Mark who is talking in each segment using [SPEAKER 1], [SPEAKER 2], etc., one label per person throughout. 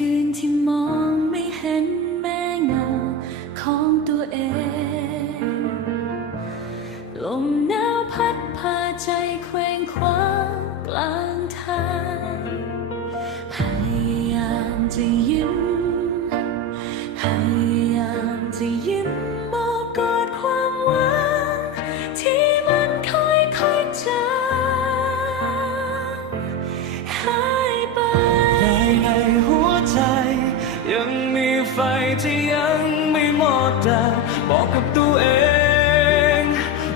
[SPEAKER 1] คืนที่มองไม่เห็นแม่เงาของตัวเอง ลมหนาวพัดพาใจเคว้ ไฟ
[SPEAKER 2] ที่ยังไม่หมดแต่บอกกับตัวเอง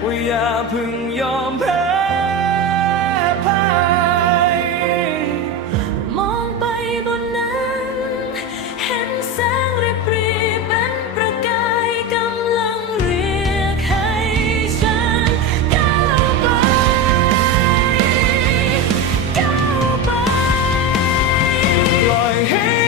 [SPEAKER 2] ว่าอย่าเพึ่งยอมแพ้พ่าย
[SPEAKER 1] มองไปบนนั้น เห็นแสงริบรีเป็นประกายกำลังเรียกให้ฉันก้าวไป ก้าวไป
[SPEAKER 2] ปล่อยให้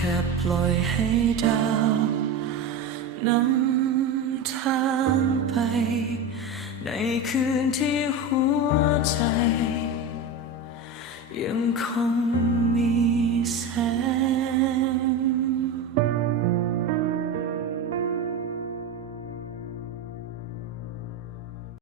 [SPEAKER 2] แค่ปล่อยให้ดาวนำทางไป ในคืนที่หัวใจ